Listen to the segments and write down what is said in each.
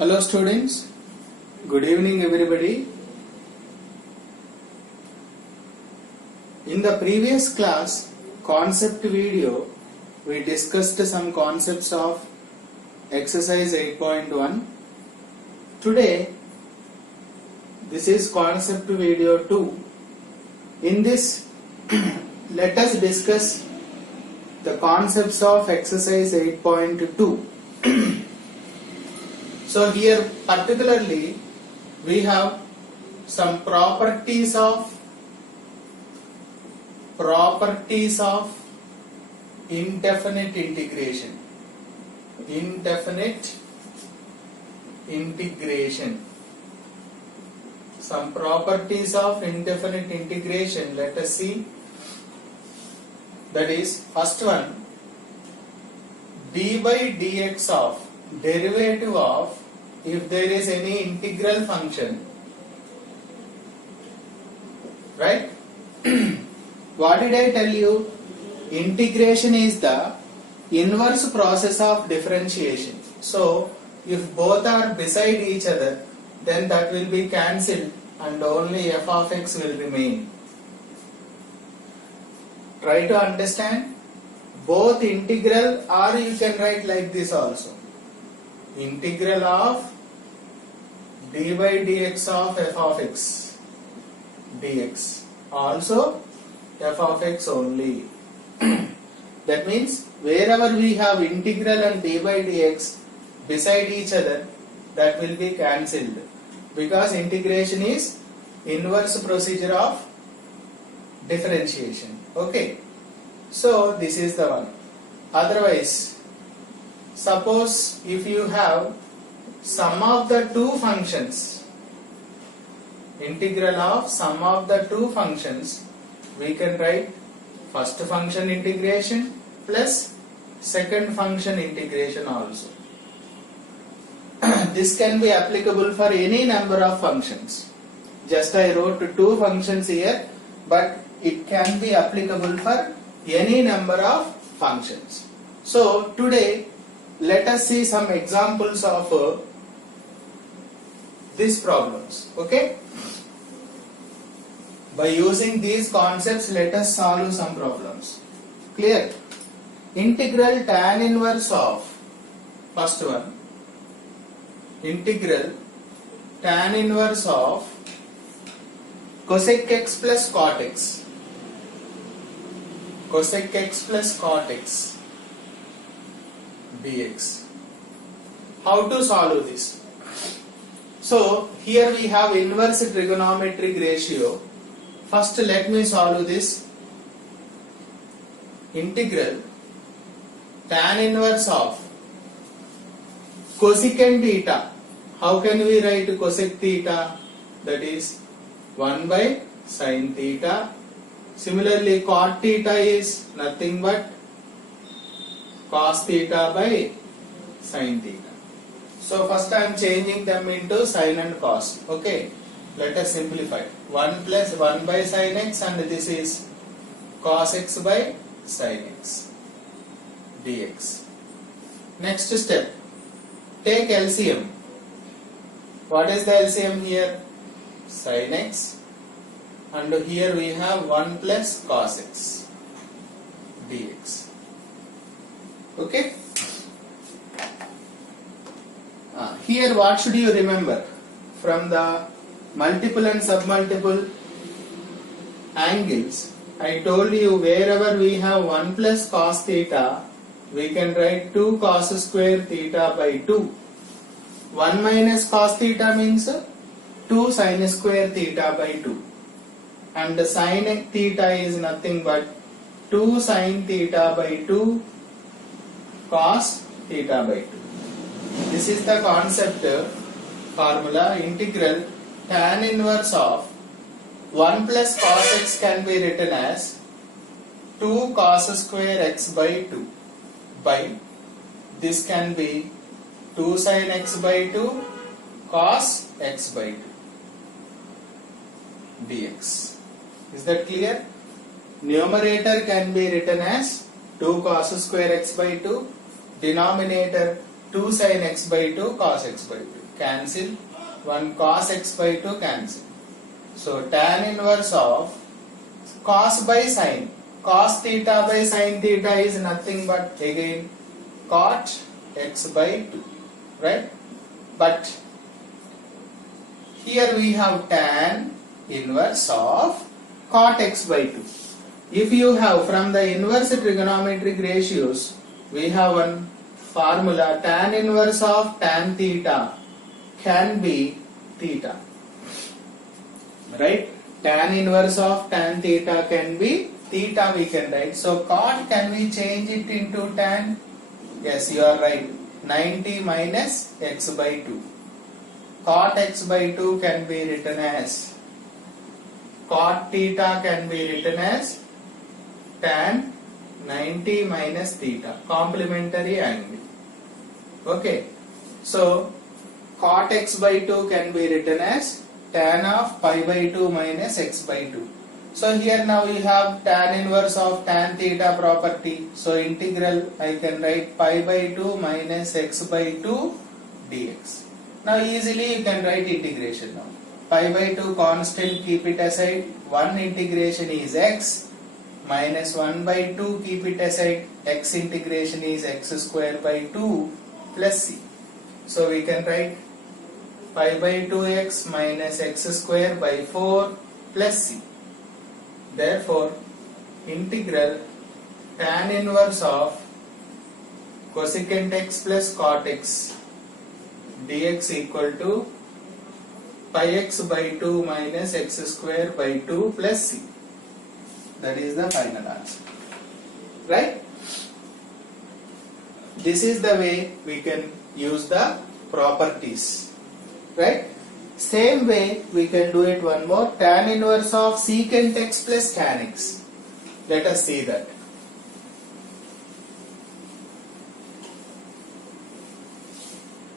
Hello students, good evening everybody. In the previous class concept video we discussed some concepts of exercise 8.1. Today this is concept video 2. In this let us discuss the concepts of exercise 8.2. So here particularly we have some properties of indefinite integration. Some properties of indefinite integration, let us see. That is, first one, d by dx of derivative of, if there is any integral function, right? What did I tell you? Integration is the inverse process of differentiation. So if both are beside each other, then that will be cancelled and only f of x will remain. Try to understand. Both integral, or you can write like this also. Integral of d by dx of f of x dx, also f of x only. That means wherever we have integral and d by dx beside each other, that will be cancelled, because integration is inverse procedure of differentiation. Okay, so this is the one. Otherwise, suppose if you have sum of the two functions, integral of sum of the two functions, we can write first function integration plus second function integration also. This can be applicable for any number of functions. Just I wrote two functions here, but it can be applicable for any number of functions. So today let us see some examples of these problems. Okay? By using these concepts, let us solve some problems. Clear? Integral tan inverse of, first one, integral tan inverse of cosec x plus cot x. Cosec x plus cot x dx. How to solve this? So here we have inverse trigonometric ratio. First let me solve this. Integral tan inverse of cosecant theta. How can we write cosec theta? That is 1 by sin theta. Similarly, cot theta is nothing but cos theta by sin theta. So first I am changing them into sin and cos. Okay, let us simplify. 1 plus 1 by sin x, and this is cos x by sin x dx. Next step, take LCM. What is the LCM here? Sin x, and here we have 1 plus cos x dx. Okay? Here what should you remember? From the multiple and submultiple angles, I told you wherever we have 1 plus cos theta, we can write 2 cos square theta by 2. 1 minus cos theta means 2 sin square theta by 2. And the sin theta is nothing but 2 sin theta by 2 cos theta by 2. This is the concept formula. Integral tan inverse of 1 plus cos x can be written as 2 cos square x by 2 by, this can be 2 sin x by 2 cos x by 2 dx. Is that clear? Numerator can be written as 2 cos square x by 2, denominator 2 sin x by 2 cos x by 2. cancel, 1 cos x by 2 cancel. So tan inverse of cos by sin, cos theta by sin theta is nothing but again cot x by 2, right? But here we have tan inverse of cot x by 2. If you have from the inverse trigonometric ratios, we have one formula, tan inverse of tan theta can be theta, right? Tan inverse of tan theta can be theta, we can write. So cot, can we change it into tan? Yes, you are right. 90 minus x by 2. Cot x by 2 can be written as, cot theta can be written as tan 90 minus theta, complementary angle. Okay, so cot x by 2 can be written as tan of pi by 2 minus x by 2. So here now we have tan inverse of tan theta property. So integral, I can write pi by 2 minus x by 2 dx. Now easily you can write integration now. Pi by 2 constant, keep it aside. 1 integration is x minus 1 by 2, keep it aside. X integration is x square by 2 plus c. So we can write pi by 2x minus x square by 4 plus c. Therefore, integral tan inverse of cosecant x plus cot x dx equal to pi x by 2 minus x square by 2 plus c. That is the final answer, right? This is the way we can use the properties, right? Same way we can do it one more, tan inverse of secant x plus tan x. Let us see that.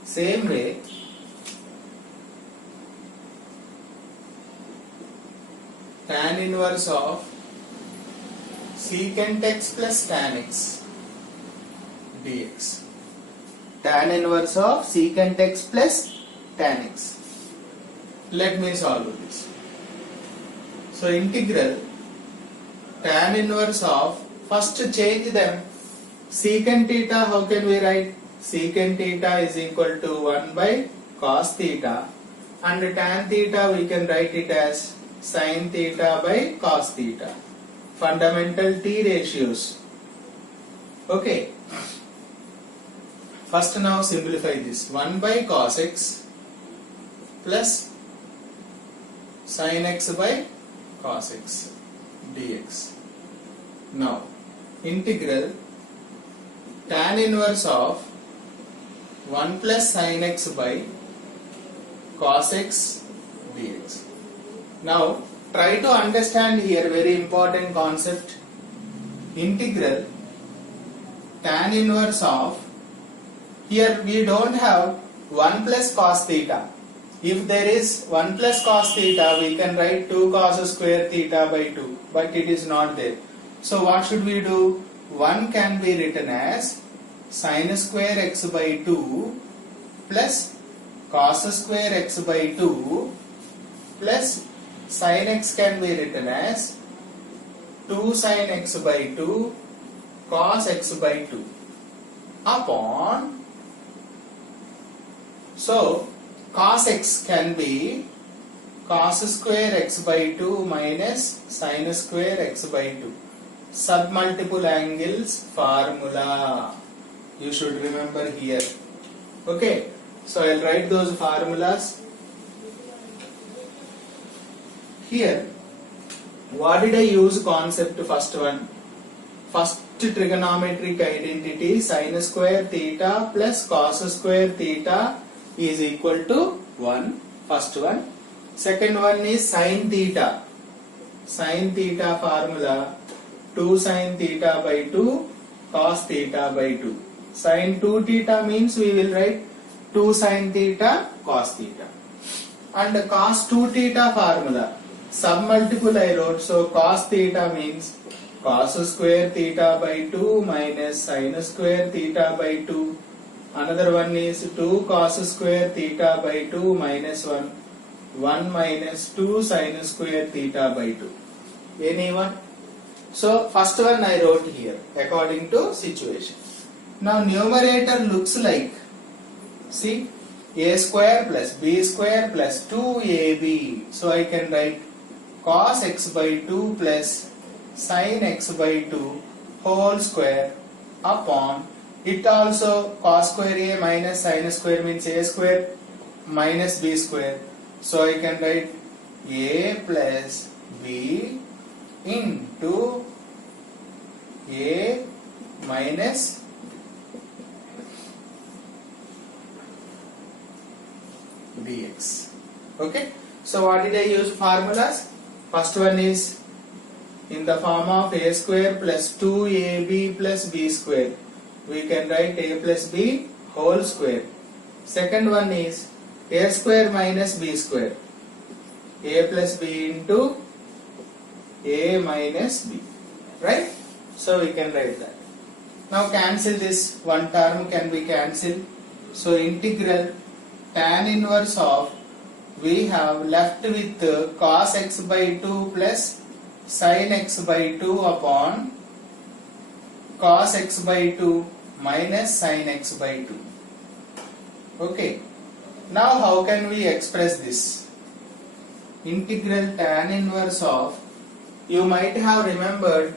Same way, tan inverse of secant x plus tan x dx. Tan inverse of secant x plus tan x. Let me solve this. So integral tan inverse of, first change them. Secant theta, how can we write? Secant theta is equal to 1 by cos theta, and tan theta we can write it as sin theta by cos theta. Fundamental T ratios. Okay. First now simplify this. 1 by cos x plus sin x by cos x dx. Now integral tan inverse of 1 plus sin x by cos x dx. Now try to understand here very important concept. Integral tan inverse of, here we don't have 1 plus cos theta. If there is 1 plus cos theta, we can write 2 cos square theta by 2, but it is not there. So what should we do? 1 can be written as sin square x by 2 plus cos square x by 2 plus sin x can be written as 2 sin x by 2 cos x by 2 upon, so cos x can be cos square x by 2 minus sin square x by 2. Submultiple angles formula. You should remember here. Okay. So I'll write those formulas. Here, what did I use concept first one? First trigonometric identity, sin square theta plus cos square theta is equal to 1. First one. Second one is sin theta. Sin theta formula 2 sin theta by 2 cos theta by 2. Sin 2 theta means we will write 2 sin theta cos theta. And cos 2 theta formula, submultiple I wrote, so cos theta means cos square theta by 2 minus sin square theta by 2 Another one is 2 cos square theta by 2 minus 1. 1 minus 2 sin square theta by 2. Anyone? So first one I wrote here according to situation. Now numerator looks like, see, a square plus b square plus 2ab. So I can write cos x by 2 plus sin x by 2 whole square upon, it also cos square a minus sin square means a square minus b square. So I can write a plus b into a minus dx. Okay, so what did I use formulas? First one is in the form of a square plus 2ab plus b square. We can write a plus b whole square. Second one is a square minus b square. A plus b into a minus b. Right? So we can write that. Now cancel this. One term can be cancelled. So integral tan inverse of, we have left with cos x by 2 plus sin x by 2 upon cos x by 2 minus sin x by 2. Okay. Now how can we express this? Integral tan inverse of, you might have remembered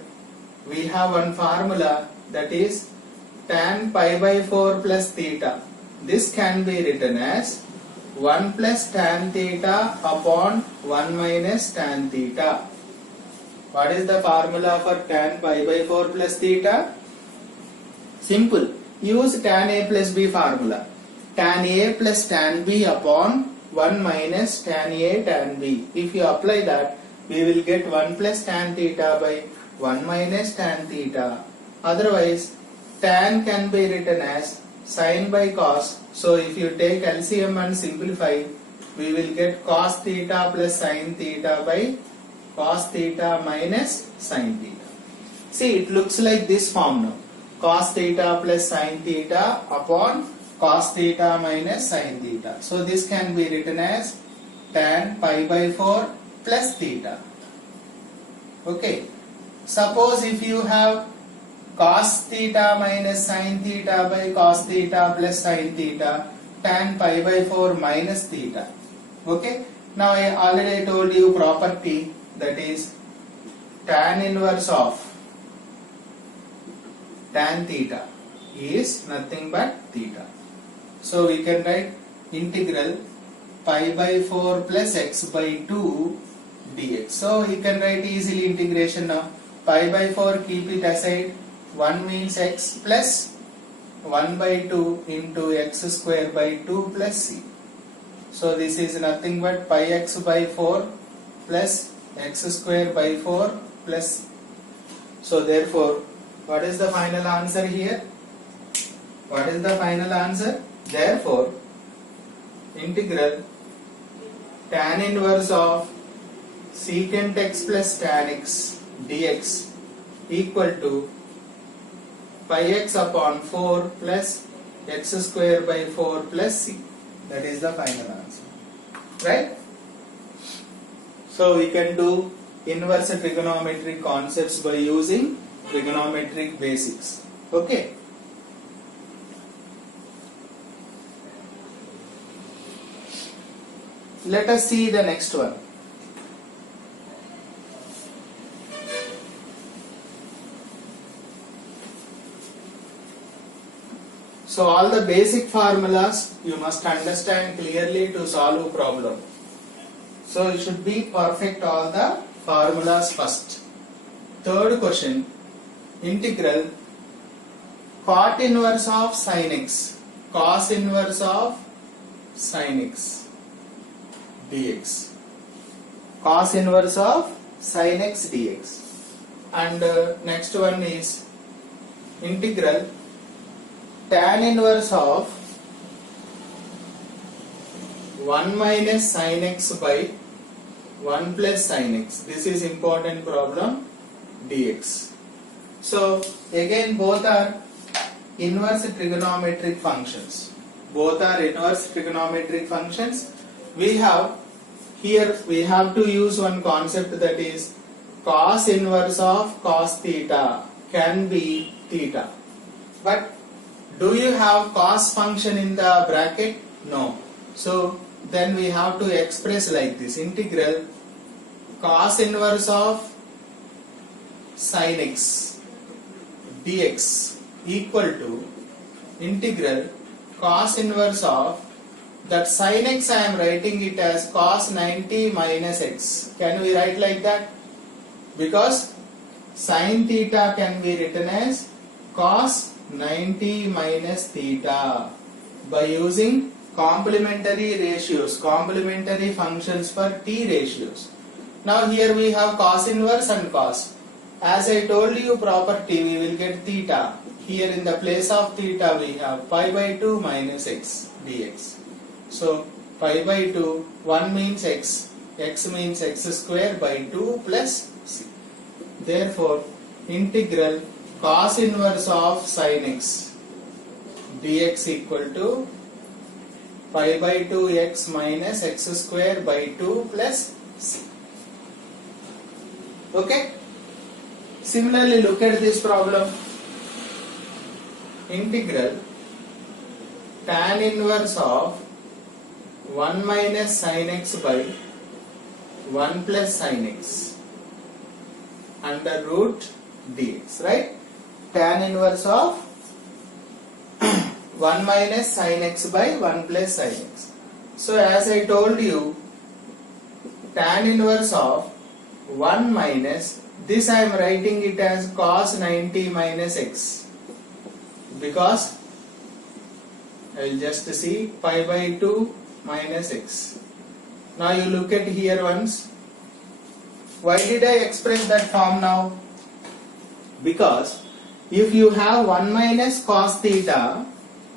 we have one formula, that is tan pi by 4 plus theta. This can be written as 1 plus tan theta upon 1 minus tan theta. What is the formula for tan pi by 4 plus theta? Simple. Use tan a plus b formula. Tan a plus tan b upon 1 minus tan a tan b. If you apply that, we will get 1 plus tan theta by 1 minus tan theta. Otherwise, tan can be written as sin by cos. So if you take LCM and simplify, we will get cos theta plus sin theta by cos theta minus sin theta. See, it looks like this form now. Cos theta plus sin theta upon cos theta minus sin theta. So this can be written as tan pi by 4 plus theta. Okay. Suppose if you have cos theta minus sin theta by cos theta plus sin theta, tan pi by 4 minus theta. Okay. Now I already told you property, that is tan inverse of tan theta is nothing but theta. So we can write integral pi by 4 plus x by 2 dx. So we can write easily integration now. Pi by 4, keep it aside. 1 means x plus 1 by 2 into x square by 2 plus c. So this is nothing but pi x by 4 plus x square by 4 plus c. So therefore, what is the final answer here? What is the final answer? Therefore, integral tan inverse of secant x plus tan x dx equal to pi x upon 4 plus x square by 4 plus c. That is the final answer. Right? So we can do inverse trigonometric concepts by using trigonometric basics. Okay. Let us see the next one. So all the basic formulas you must understand clearly to solve a problem. So you should be perfect all the formulas first. Third question, integral cot inverse of sin x, cos inverse of sin x dx, cos inverse of sin x dx. And next one is integral tan inverse of 1 minus sin x by 1 plus sin x. This is important problem dx. So again both are inverse trigonometric functions. Both are inverse trigonometric functions. We have here we have to use one concept, that is cos inverse of cos theta can be theta. But do you have cos function in the bracket? No. So then we have to express like this: integral cos inverse of sin x dx equal to integral cos inverse of that sin x. I am writing it as cos 90 minus x. Can we write like that? Because sin theta can be written as cos 90 minus theta by using complementary ratios, complementary functions for t ratios. Now here we have cos inverse and cos. As I told you property, we will get theta. Here in the place of theta we have pi by 2 minus x dx. So pi by 2, 1 means x, x means x square by 2 plus c. Therefore integral cos inverse of sin x dx equal to pi by 2 x minus x square by 2 plus c. Okay. Similarly, look at this problem. Integral tan inverse of 1 minus sin x by 1 plus sin x under root dx, right? Tan inverse of 1 minus sin x by 1 plus sin x. So as I told you, tan inverse of 1 minus, this I am writing it as cos 90 minus x, because I will just see pi by 2 minus x. Now you look at here once. Why did I express that form now? Because if you have 1 minus cos theta,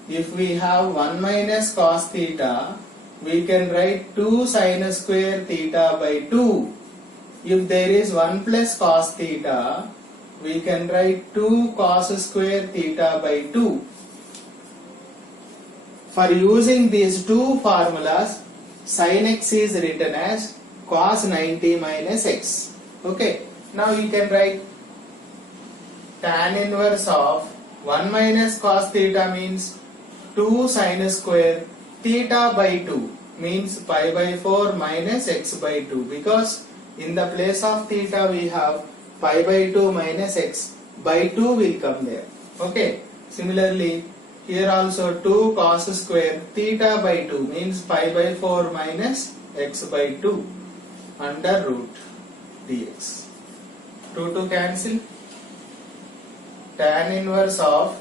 if we have 1 minus cos theta, we can write 2 sin square theta by 2. If there is 1 plus cos theta, we can write 2 cos square theta by 2. For using these two formulas, sin x is written as cos 90 minus x. Okay. Now you can write tan inverse of 1 minus cos theta means 2 sin square theta by 2 means pi by 4 minus x by 2, because in the place of theta we have pi by 2 minus x by 2 will come there. Okay. Similarly, here also 2 cos square theta by 2 means pi by 4 minus x by 2 under root dx. 2 to cancel. Tan inverse of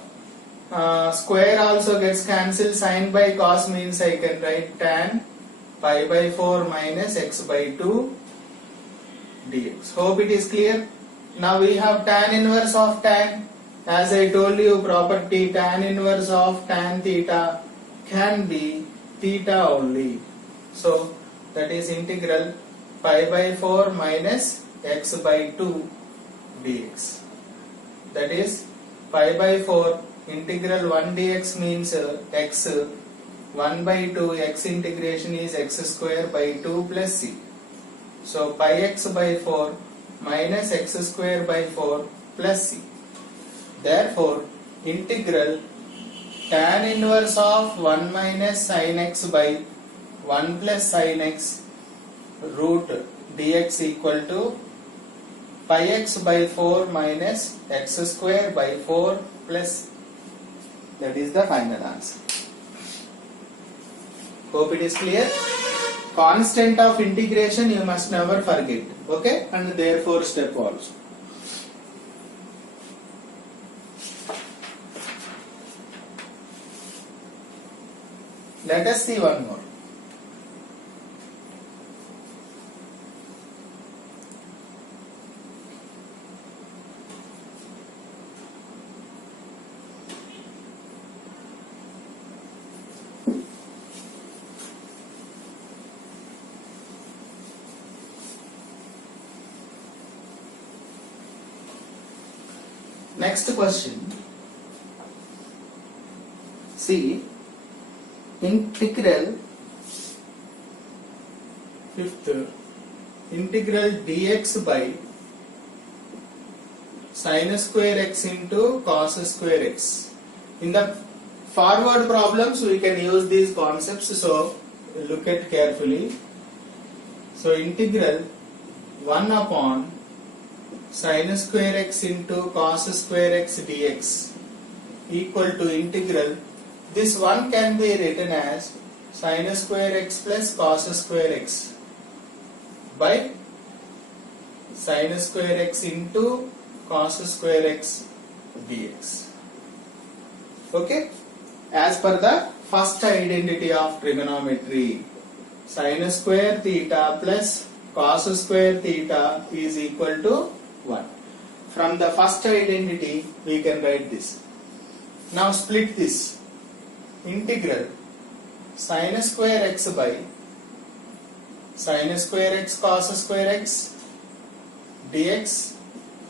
square also gets cancelled. Sin by cos means I can write tan pi by 4 minus x by 2 dx. Hope it is clear. Now we have tan inverse of tan. As I told you, property tan inverse of tan theta can be theta only. So that is integral pi by 4 minus x by 2 dx. That is pi by 4 integral 1 dx means x, 1 by 2 x integration is x square by 2 plus c. So pi x by 4 minus x square by 4 plus c. Therefore integral tan inverse of 1 minus sin x by 1 plus sin x root dx equal to pi x by 4 minus x square by 4 plus. That is the final answer. Hope it is clear. Constant of integration you must never forget. Okay, and therefore step also. Let us see one more. Next question. See, integral fifth, integral dx by sin square x into cos square x. In the forward problems we can use these concepts, so look at carefully. So integral 1 upon sin square x into cos square x dx equal to integral, this one can be written as sin square x plus cos square x by sin square x into cos square x dx. Okay, as per the first identity of trigonometry, sin square theta plus cos square theta is equal to 1. From the first identity we can write this. Now split this. Integral sin square x by sin square x cos square x dx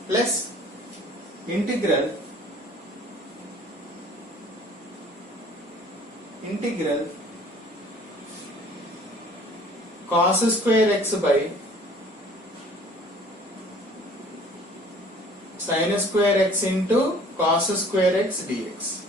plus integral cos square x by sin square x into cos square x dx.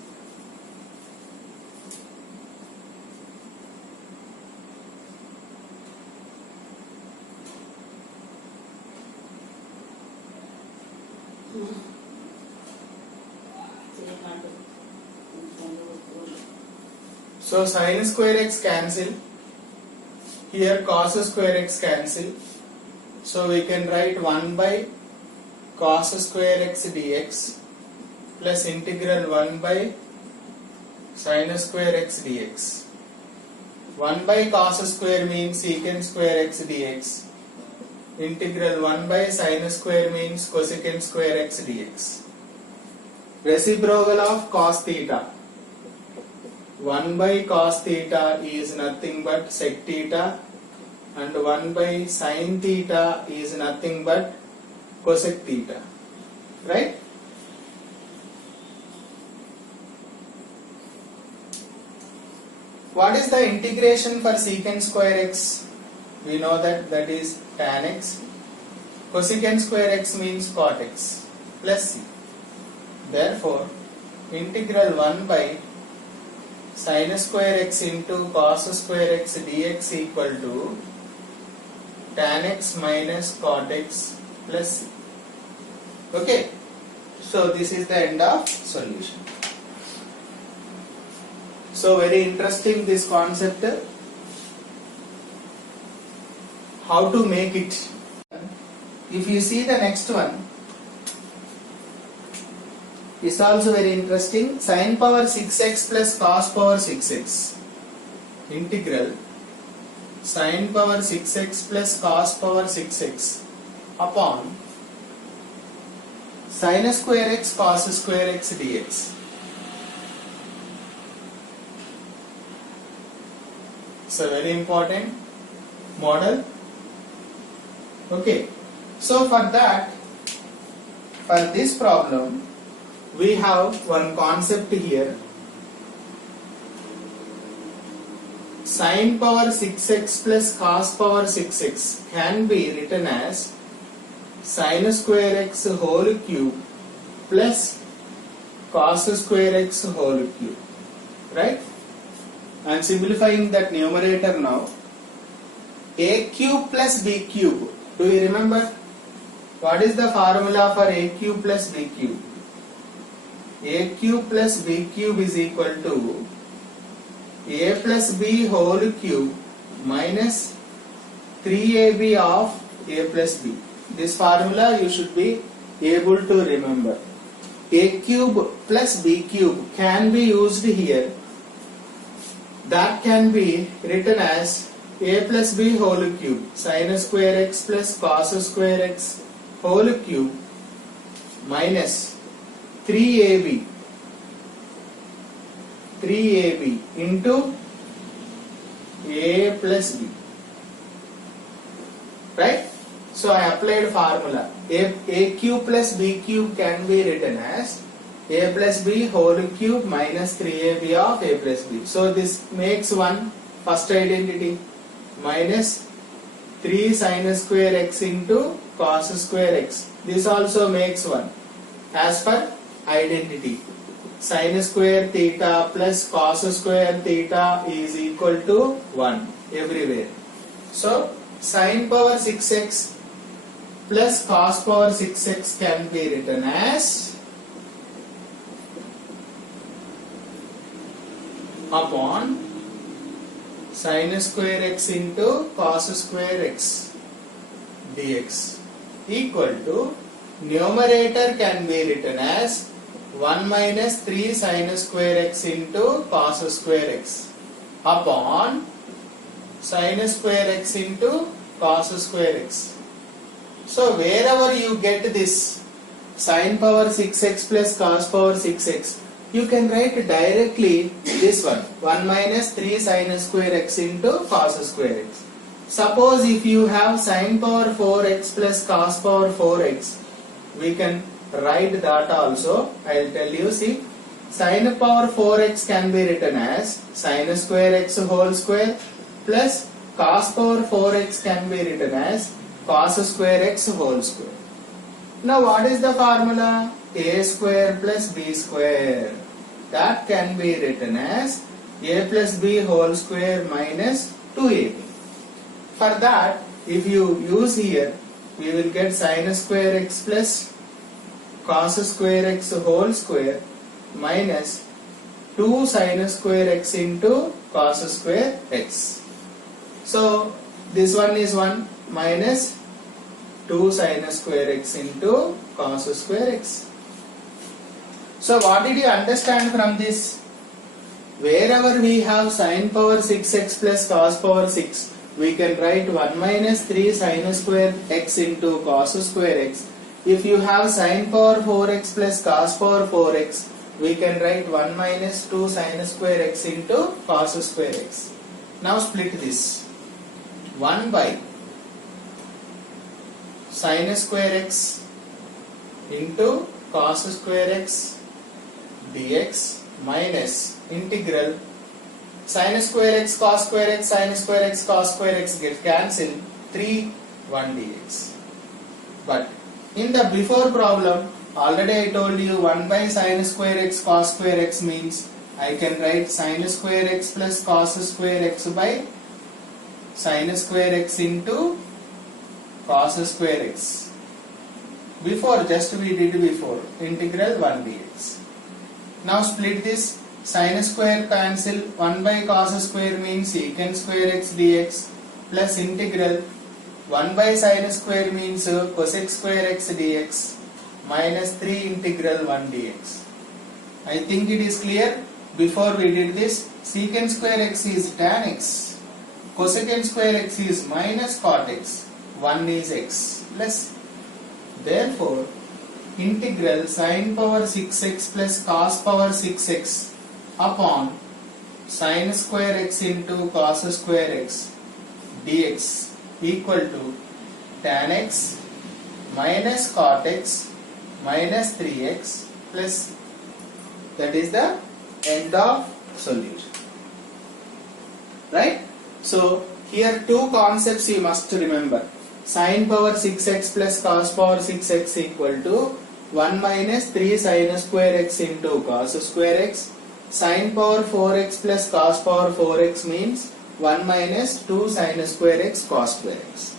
So sin square x cancel, here cos square x cancel, so we can write 1 by cos square x dx plus integral 1 by sin square x dx. 1 by cos square means secant square x dx. Integral 1 by sin square means cosecant square x dx. Reciprocal of cos theta. 1 by cos theta is nothing but sec theta, and 1 by sin theta is nothing but cosec theta, right? What is the integration for secant square x? We know that is tan x. Cosecant square x means cot x plus c. Therefore, integral 1 by sin square x into cos square x dx equal to tan x minus cot x plus c. Okay, so this is the end of solution. So very interesting this concept. How to make it? If you see the next one, is also very interesting. Sin power 6x plus cos power 6x. Integral sin power 6x plus cos power 6x upon sin square x cos square x dx. It's a very important model. Okay, so for that, for this problem, we have one concept here. Sin power 6x plus cos power 6x can be written as sin square x whole cube plus cos square x whole cube, right? I am simplifying that numerator now. A cube plus b cube. Do you remember? What is the formula for a cube plus b cube? A cube plus b cube is equal to a plus b whole cube minus 3ab of a plus b. This formula you should be able to remember. A cube plus b cube can be used here. That can be written as a plus b whole cube sin square x plus cos square x whole cube minus 3ab into a plus b, right? So I applied formula. A cube plus b cube can be written as a plus b whole cube minus 3ab of a plus b. So this makes one first identity, minus 3 sin square x into cos square x. This also makes one as per identity. Sin square theta plus cos square theta is equal to 1 everywhere. So sin power 6x plus cos power 6x can be written as upon sin square x into cos square x dx equal to, numerator can be written as 1 minus 3 sin square x into cos square x upon sin square x into cos square x. So wherever you get this sin power 6x plus cos power 6x, you can write directly this one, 1 minus 3 sin square x into cos square x. Suppose if you have sin power 4x plus cos power 4x, we can write that also. I will tell you. See, sin power 4x can be written as sin square x whole square plus cos power 4x can be written as cos square x whole square. Now what is the formula? A square plus b square. That can be written as a plus b whole square minus 2ab. For that, if you use here, we will get sin square x plus cos square x whole square minus 2 sin square x into cos square x. So this one is 1 minus 2 sin square x into cos square x. So what did you understand from this? Wherever we have sin power 6x plus cos power 6, we can write 1 minus 3 sin square x into cos square x. If you have sin power 4x plus cos power 4x, we can write 1 minus 2 sin square x into cos square x. Now split this. 1 by sin square x into cos square x dx minus integral sin square x cos square x sin square x cos square x get cancelled, 3 1 dx. But in the before problem, already I told you 1 by sin square x cos square x means I can write sin square x plus cos square x by sin square x into cos square x. Before, just we did before, integral 1 dx. Now split this, sin square cancel, 1 by cos square means secant square x dx plus integral 1 by sin square means cosec square x dx minus 3 integral 1 dx. I think it is clear. Before we did this, secant square x is tan x, cosecant square x is minus cot x, 1 is x plus. Therefore, integral sin power 6x plus cos power 6x upon sin square x into cos square x dx equal to tan x minus cot x minus 3x plus, that is the end of solution. Right? So here two concepts you must remember. Sin power 6x plus cos power 6x equal to 1 minus 3 sin square x into cos square x. Sin power 4x plus cos power 4x means 1 minus 2 sin square x cos square x.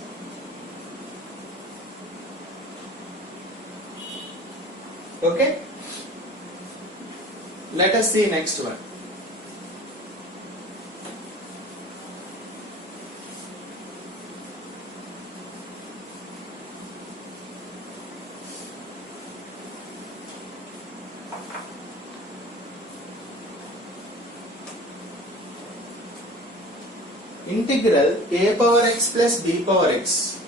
Okay? Let us see next one. Integral a power x plus b power x.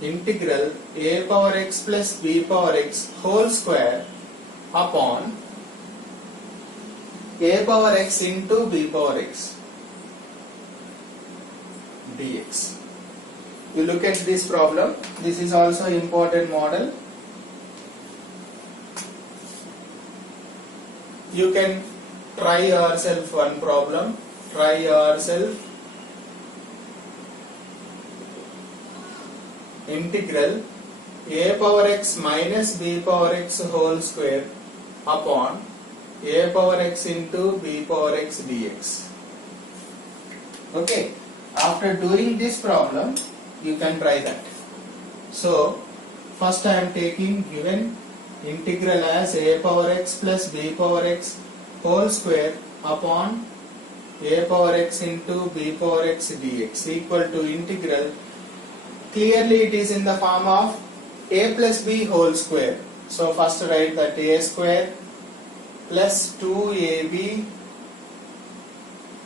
Integral a power x plus b power x whole square upon a power x into b power x dx. You look at this problem. This is also important model. you can try yourself one problem. Try yourself integral a power x minus b power x whole square upon a power x into b power x dx. Okay, after doing this problem, you can try that. So, first I am taking given integral as a power x plus b power x whole square upon a power x into b power x dx equal to integral. Clearly it is in the form of a plus b whole square. So first write that a square plus 2ab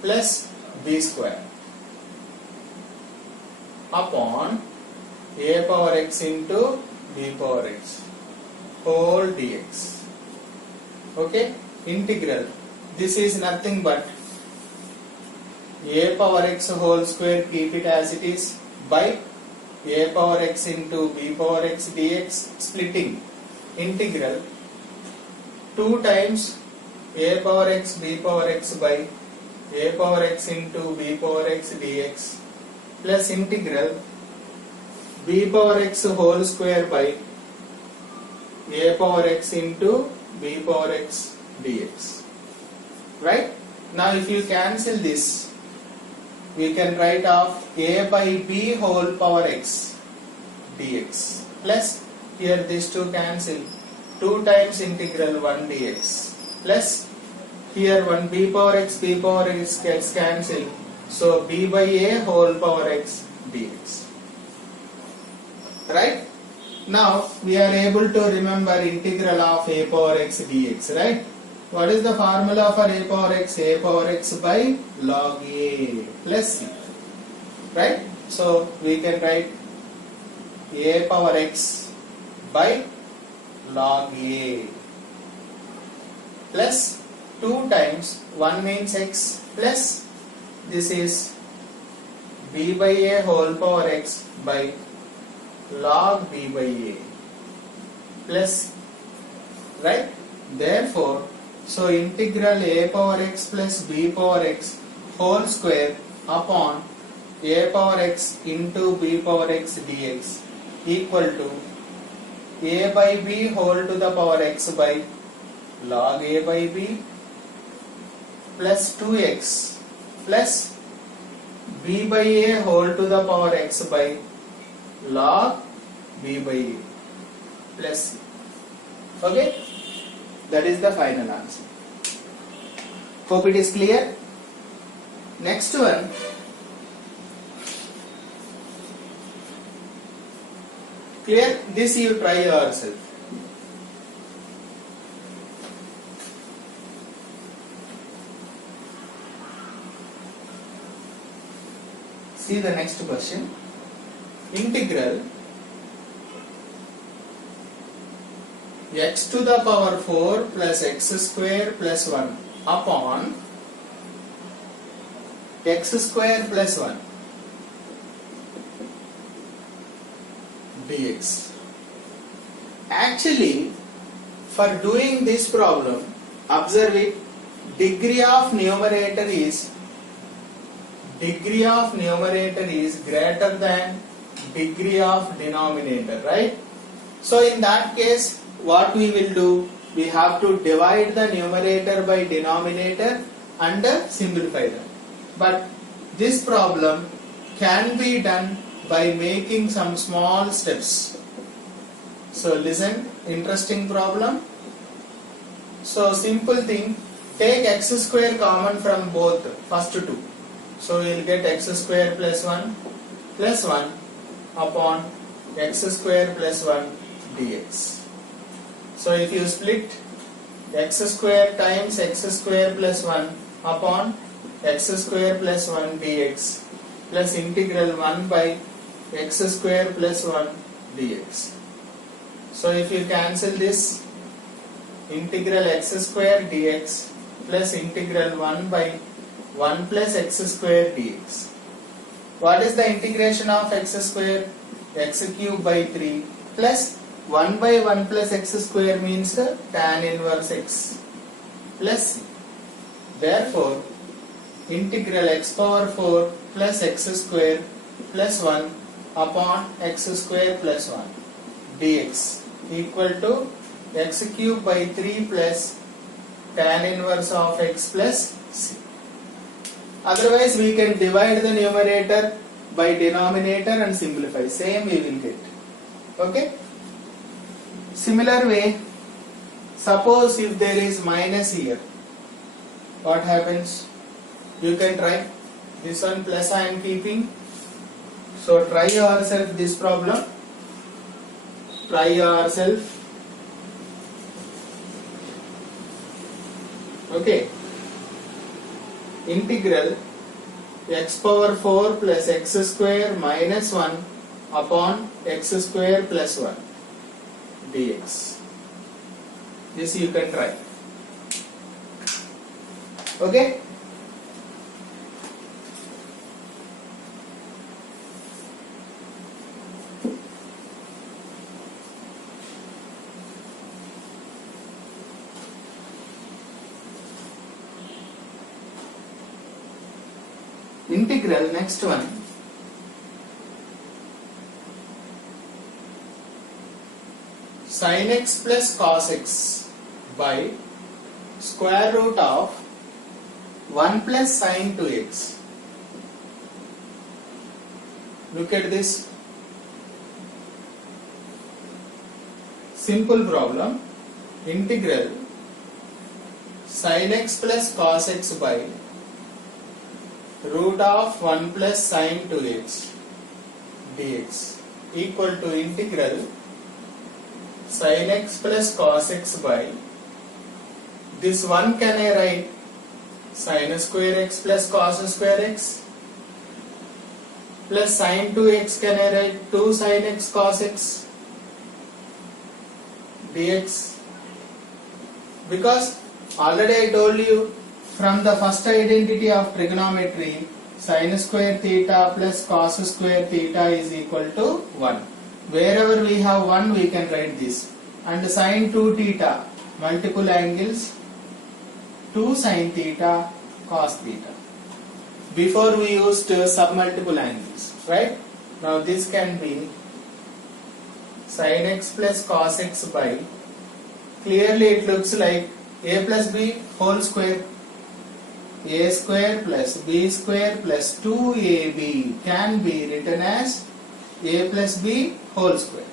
plus b square upon a power x into b power x whole dx. Okay, integral. This is nothing but a power x whole square, keep it as it is, by a power x into b power x dx, splitting integral 2 times a power x b power x by a power x into b power x dx plus integral b power x whole square by a power x into b power x dx. Right? Now if you cancel this, we can write off a by b whole power x dx plus, here these two cancel, 2 times integral 1 dx plus, here 1 b power x gets cancelled, so b by a whole power x dx. Right? Now we are able to remember integral of a power x dx, right? What is the formula for a power x? A power x by log a plus c. Right? So we can write a power x by log a plus 2 times 1 means x plus this is b by a whole power x by log b by a plus, right? Therefore, so integral a power x plus b power x whole square upon a power x into b power x dx equal to a by b whole to the power x by log a by b plus 2x plus b by a whole to the power x by log b by a plus c. Okay? That is the final answer. Hope it is clear. Next one. Clear? This you try yourself. See the next question. Integral x to the power 4 plus x square plus 1 upon x square plus 1 dx. Actually, for doing this problem, observe it, degree of numerator is greater than degree of denominator, right? So in that case, what we will do, we have to divide the numerator by denominator and simplify them. But this problem can be done by making some small steps. So listen, interesting problem. So simple thing, take x square common from both first two. So we will get x square plus 1 upon x square plus 1 dx. So if you split x square times x square plus 1 upon x square plus 1 dx plus integral 1 by x square plus 1 dx. So if you cancel this, integral x square dx plus integral 1 by 1 plus x square dx. What is the integration of x square? X cube by 3 plus 1 by 1 plus x square means tan inverse x plus c. Therefore, integral x power 4 plus x square plus 1 upon x square plus 1 dx equal to x cube by 3 plus tan inverse of x plus c. Otherwise, we can divide the numerator by denominator and simplify. Same we will get. Okay? Similar way, suppose if there is minus here, what happens? You can try. This one plus I am keeping. So try yourself this problem. Try yourself. Okay. Integral x power 4 plus x square minus 1 upon x square plus 1 dx. This you can try. Okay? Integral, next one, sin x plus cos x by square root of 1 plus sin 2x. Look at this simple problem. Integral sin x plus cos x by root of 1 plus sin 2x dx equal to integral sin x plus cos x by, this 1 can I write sin square x plus cos square x plus sin 2x can I write 2 sin x cos x dx, because already I told you from the first identity of trigonometry, sin square theta plus cos square theta is equal to 1. Wherever we have 1, we can write this. And sin 2 theta, multiple angles, 2 sin theta cos theta. Before we used submultiple angles, right? Now this can be sin x plus cos x by, clearly it looks like a plus b whole square. A square plus b square plus 2ab can be written as a plus b whole square.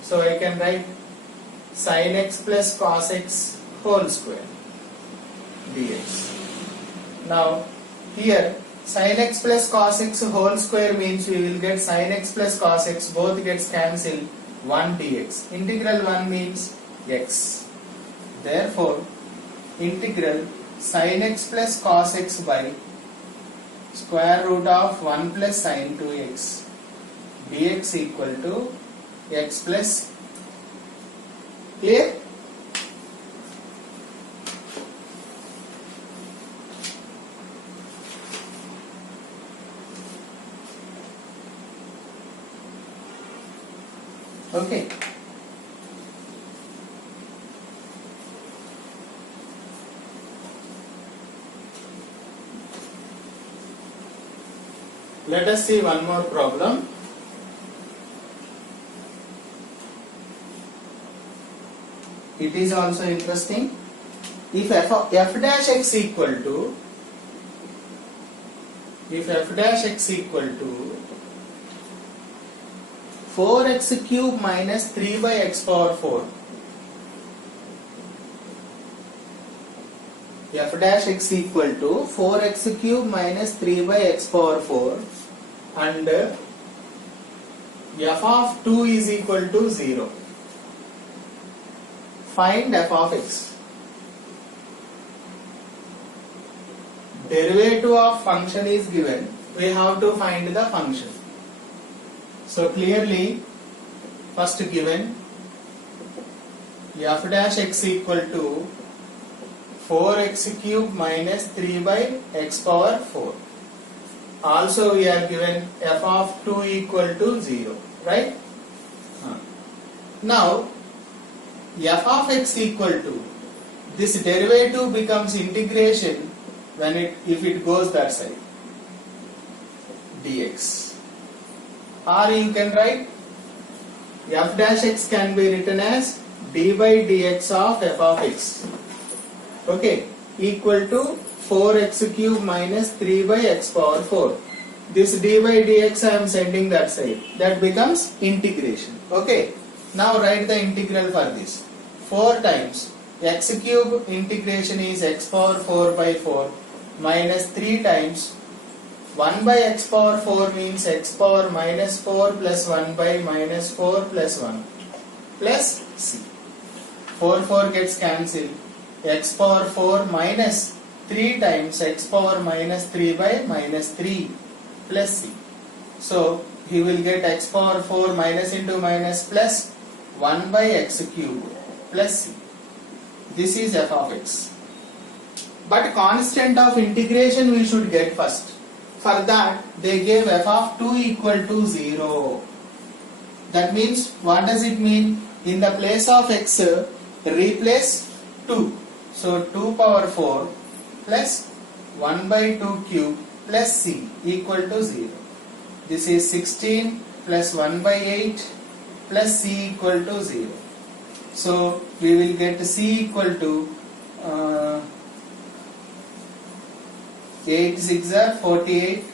So I can write sin x plus cos x whole square dx. Now here sin x plus cos x whole square means we will get sin x plus cos x, both gets cancelled, 1 dx. Integral 1 means x. Therefore integral sin x plus cos x by square root of 1 plus sin 2x dx equal to x plus. Clear? Okay. Let us see one more problem. It is also interesting. If f dash x equal to, if f dash x equal to 4x cube minus 3 by x power 4, f dash x equal to 4x cube minus 3 by x power 4 and f of 2 is equal to 0. Find f of x. Derivative of function is given. We have to find the function. So clearly, first given f dash x equal to 4x cube minus 3 by x power 4. Also we are given f of 2 equal to 0, right? Now f of x equal to, this derivative becomes integration when if it goes that side, dx. Or you can write f dash x can be written as d by dx of f of x, okay, equal to 4x cube minus 3 by x power 4. This d by dx I am sending that side, that becomes integration. Okay, now write the integral for this. 4 times x cube integration is x power 4 by 4 minus 3 times 1 by x power 4 means x power minus 4 plus 1 by minus 4 plus 1 plus c. 4 gets cancelled. X power 4 minus 3 times x power minus 3 by minus 3 plus c. So he will get x power 4 minus into minus plus 1 by x cube plus c. This is f of x. But constant of integration we should get first. For that they gave f of 2 equal to 0. That means, what does it mean? In the place of x replace 2. So 2 power 4 plus 1 by 2 cube plus c equal to 0. This is 16 plus 1 by 8 plus c equal to 0. So we will get c equal to 8 6 are 48,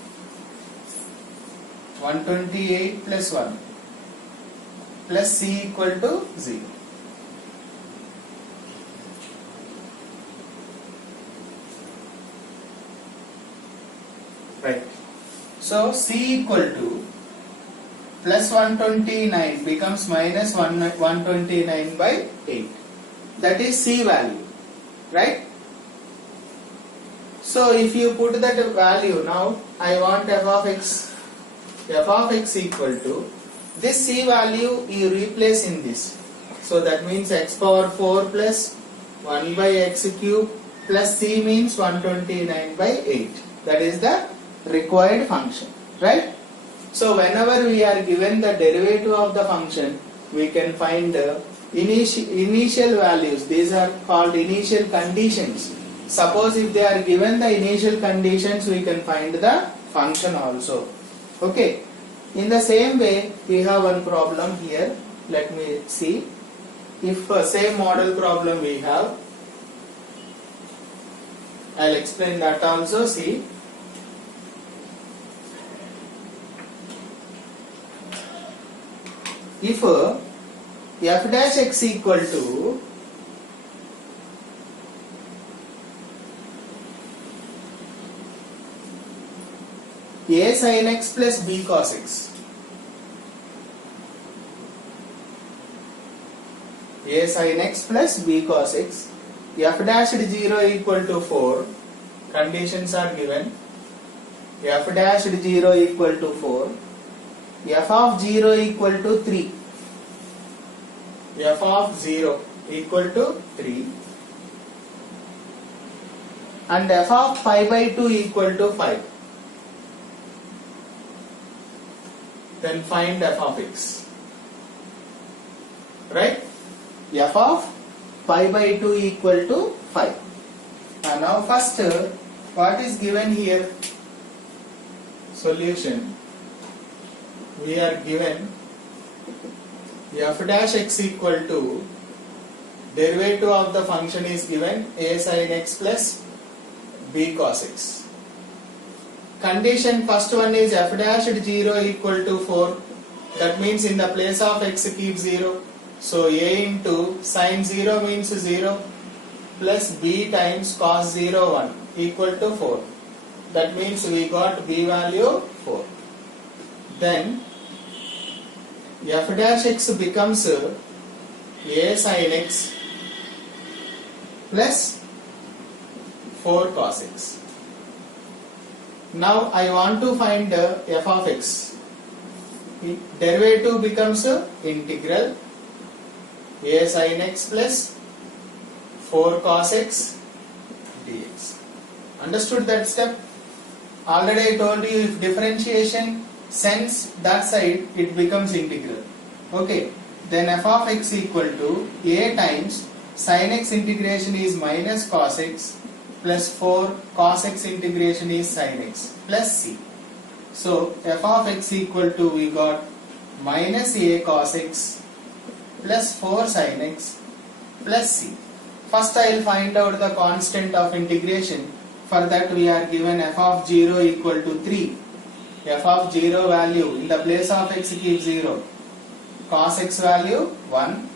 128 plus 1 plus c equal to 0. Right. So c equal to plus 129 becomes minus 129 by 8. That is c value. Right. So if you put that value, now I want f of x. F of x equal to this c value you replace in this. So that means x power 4 plus 1 by x cube plus c means 129 by 8. That is the required function, right? So whenever we are given the derivative of the function, we can find the initial values. These are called initial conditions. Suppose if they are given the initial conditions, we can find the function also. Okay. In the same way, we have one problem here. Let me see. If same model problem we have, I'll explain that also. See. If f dash x equal to a sin x plus b cos x, a sin x plus b cos x, f dash 0 equal to 4, conditions are given, f dash 0 equal to 4, f of 0 equal to 3, f of 0 equal to 3, and f of pi by 2 equal to 5. Then find f of x. Right? F of pi by 2 equal to 5. And now first, what is given here? Solution. We are given f dash x equal to derivative of the function is given a sin x plus b cos x. Condition first one is f dash 0 equal to 4. That means in the place of x keep 0. So a into sin 0 means 0 plus b times cos 0 1 equal to 4. That means we got b value 4. Then f dash x becomes a sin x plus 4 cos x. Now I want to find f of x. Derivative becomes integral a sin x plus 4 cos x dx. Understood that step? Already I told you, if differentiation sends that side, it becomes integral. Okay. Then f of x equal to a times sin x integration is minus cos x plus 4 cos x integration is sin x plus c. So f of x equal to, we got minus a cos x plus 4 sin x plus c. First I will find out the constant of integration. For that we are given f of 0 equal to 3. F of 0 value, in the place of x keep 0. Cos x value 1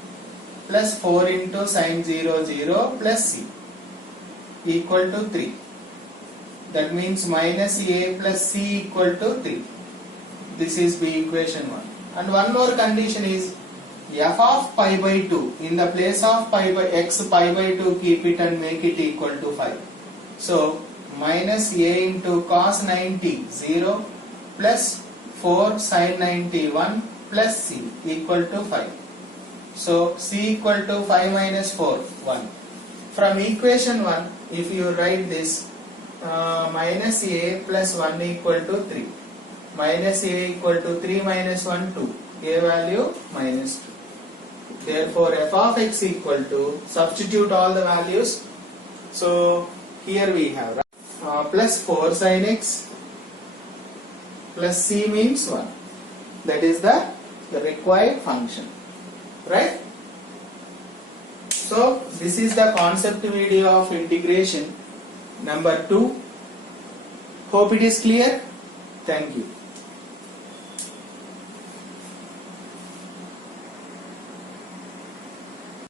plus 4 into sin 0 0 plus c equal to 3. That means minus a plus c equal to 3. This is B equation 1. And one more condition is f of pi by 2. In the place of pi by x, pi by 2 keep it and make it equal to 5. So minus a into cos 90 0 plus 4 sin 90 1 plus c equal to 5. So c equal to 5 minus 4 1. From equation 1, if you write this, minus a plus 1 equal to 3. Minus a equal to 3 minus 1 2. A value minus 2. Therefore f of x equal to, substitute all the values. So here we have plus 4 sin x plus c means 1. That is the required function. Right? So this is the concept video of integration number 2. Hope it is clear. Thank you.